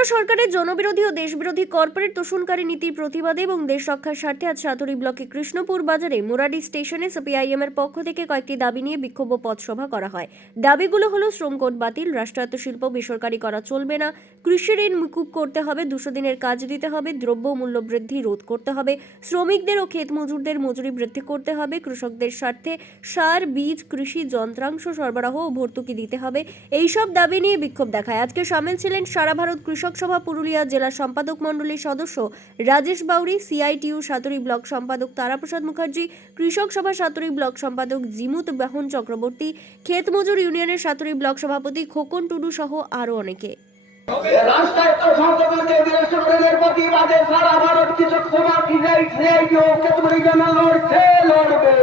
কেন্দ্রীয় সরকারের জনবিরোধী ও দেশবিরোধী কর্পোরেট তোষণকারী নীতির প্রতিবাদে এবং দেশ রক্ষার স্বার্থে আজ সাতুরি ব্লকে কৃষ্ণপুর বাজারে মুরাডি স্টেশনে সিপিআইএম এর পক্ষ থেকে কয়েকটি দাবি নিয়ে বিক্ষোভ পথসভা করা হয়। দাবিগুলো হলো শ্রম কোড বাতিল, রাষ্ট্রায়ত্ত শিল্প বেসরকারি করা চলবে না কৃষি ঋণ মুকুব করতে হবে, দুশো দিনের কাজ দিতে হবে, দ্রব্য মূল্য বৃদ্ধি রোধ করতে হবে, শ্রমিকদের ও ক্ষেত মজুরদের মজুরি বৃদ্ধি করতে হবে, কৃষকদের স্বার্থে সার, বীজ, কৃষি যন্ত্রাংশ সরবরাহ ও ভর্তুকি দিতে হবে, এইসব দাবি নিয়ে বিক্ষোভ দেখায়। আজকে সামিল ছিলেন সারা ভারত কৃষক সভা পুরুলিয়া জেলা সম্পাদক মণ্ডলীর সদস্য রাজেশ বাউরি সিআইটিইউ সাতুরি ব্লক সম্পাদক তারাপ্রসাদ মুখার্জি কৃষক সভা সাতুরি ব্লক সম্পাদক জিমুত বাহন চক্রবর্তী ক্ষেত মজুর ইউনিয়নের সাতুরি ব্লক সভাপতি খোকন টুডু সহ আরও অনেকে। প্রতিবাদে সারা ভারত কেতমরি লড়ছে লড়বে।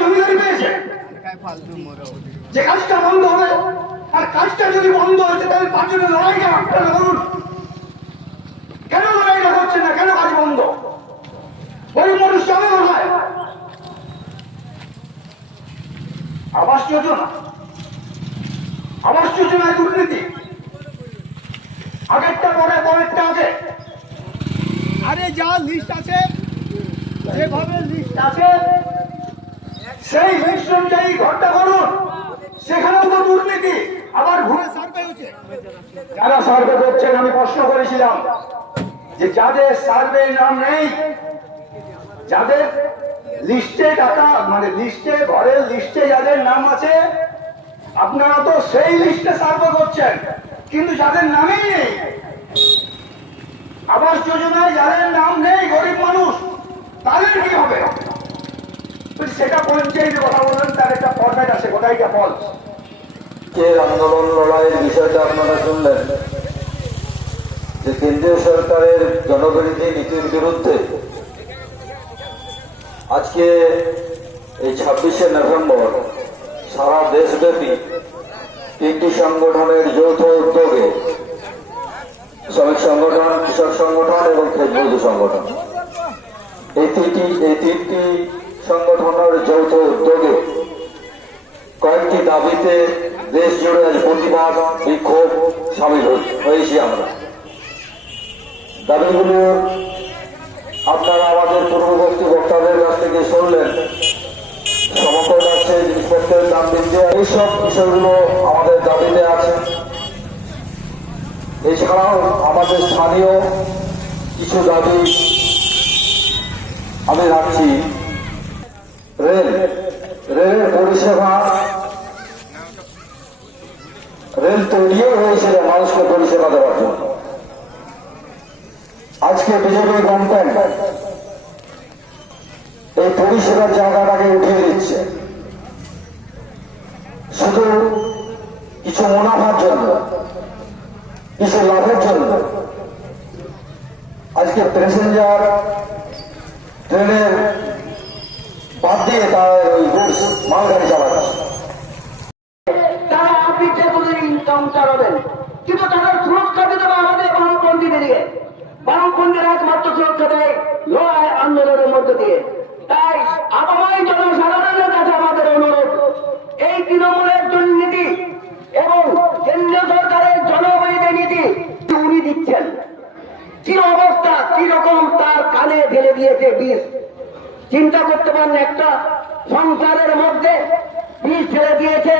জমিদারি পেয়েছে যে কাজটা বন্ধ হবে কাজটা যদি বন্ধ হচ্ছে তাহলে তার জন্য লড়াইটা আপনারা করুন কেন লড়াইটা হচ্ছে না? কেন কাজ বন্ধ? গরিব মানুষ যাবে কোথায়? আবাস যোজনা। আবাস যোজনায় দুর্নীতি। আগেরটা পরে পরেরটা আগে আরে যা লিস্ট আছে যেভাবে লিস্ট আছে। সেই লিস্ট অনুযায়ী ঘরটা করুন। সেখানেও তো দুর্নীতি আবার ঘুরে সার্ভে হচ্ছে যারা সার্ভে করছেন, আমি প্রশ্ন করেছিলাম যে যাদের সার্ভে নাম নেই, যাদের লিস্টে টাকা মানে লিস্টে ঘরের লিস্টে যাদের নাম আছে, আপনারা তো সেই লিস্টে সার্ভে করছেন, কিন্তু যাদের নামই নেই। আবাস যোজনায় যাদের নাম নেই, গরিব মানুষ, তাদের কি হবে? সেটা পঞ্চায়েতে কথা বলবেন তার একটা ফর্ম্যাট আছে কোথায় ফলস আজকের আন্দোলন লড়াইয়ের বিষয়টা আপনারা শুনলেন যে কেন্দ্রীয় সরকারের জনবিরোধী নীতির বিরুদ্ধে আজকে এই ছাব্বিশে নভেম্বর সারা দেশব্যাপী তিনটি সংগঠনের যৌথ উদ্যোগে শ্রমিক সংগঠন, কৃষক সংগঠন এবং খেজমজুর সংগঠন। এই তিনটি এই তিনটি সংগঠনের যৌথ কয়েকটি দাবিতে দেশ জুড়ে আজ প্রতিবাদ বিক্ষোভ সামিল হয়েছি আমরা। দাবিগুলো আপনারা আমাদের পূর্ববর্তী বক্তাদের কাছ থেকে শুনলেন। আছে দাম এইসব বিষয়গুলো আমাদের দাবিতে আছে। এছাড়াও আমাদের স্থানীয় কিছু দাবি আমি রাখছি। রেল, রেলের পরিষেবা রেল তৈরিও হয়েছিল মানুষকে পরিষেবা দেওয়ার জন্য আজকে বিজেপি গভর্নমেন্ট এই পরিষেবার জায়গাটাকে উঠিয়ে দিচ্ছে। শুধু কিছু মুনাফার জন্য, কিছু লাভের জন্য আজকে প্যাসেঞ্জার ট্রেনের বাদ দিয়ে তার ওই গুডস মালগাড়ি চালাচ্ছে। তারা আপনি যে কোনো ইনকাম চালাবেন, কিন্তু তারা সুরক্ষা দিতে হবে আমাদের বামপন্থীদেরকে। বামপন্থীরা একমাত্র সুরক্ষা দেয় লড়াই আন্দোলনের মধ্যে দিয়ে। তাই আপামাই জনসাধারণের কাছে আমাদের অনুরোধ, এই তৃণমূলের দুর্নীতি এবং কেন্দ্রীয় সরকারের জনগণীদের নীতি উনি দিচ্ছেন। কি অবস্থা, কি রকম তার কানে ঢেলে দিয়েছে বিষ? চিন্তা করতে পারেন একটা সংসারের মধ্যে বিষ ঢেলে দিয়েছে